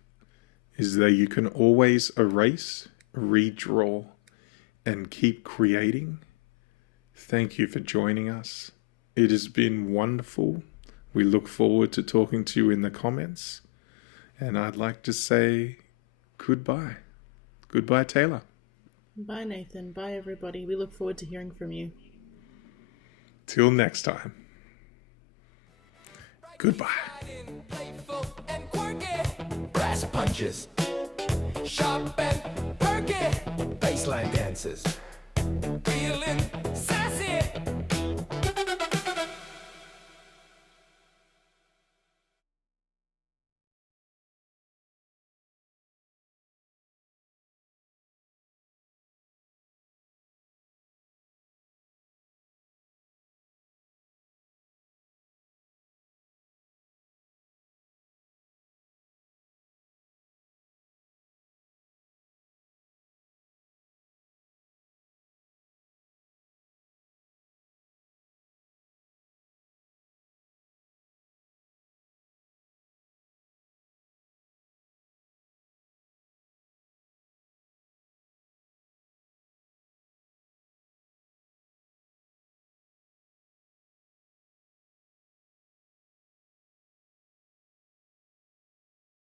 is that you can always erase, redraw, and keep creating. Thank you for joining us. It has been wonderful. We look forward to talking to you in the comments. And I'd like to say goodbye. Goodbye, Tayla. Bye, Nathan. Bye, everybody. We look forward to hearing from you. Till next time. Goodbye. Brass punches, sharp and perky, baseline dances. Real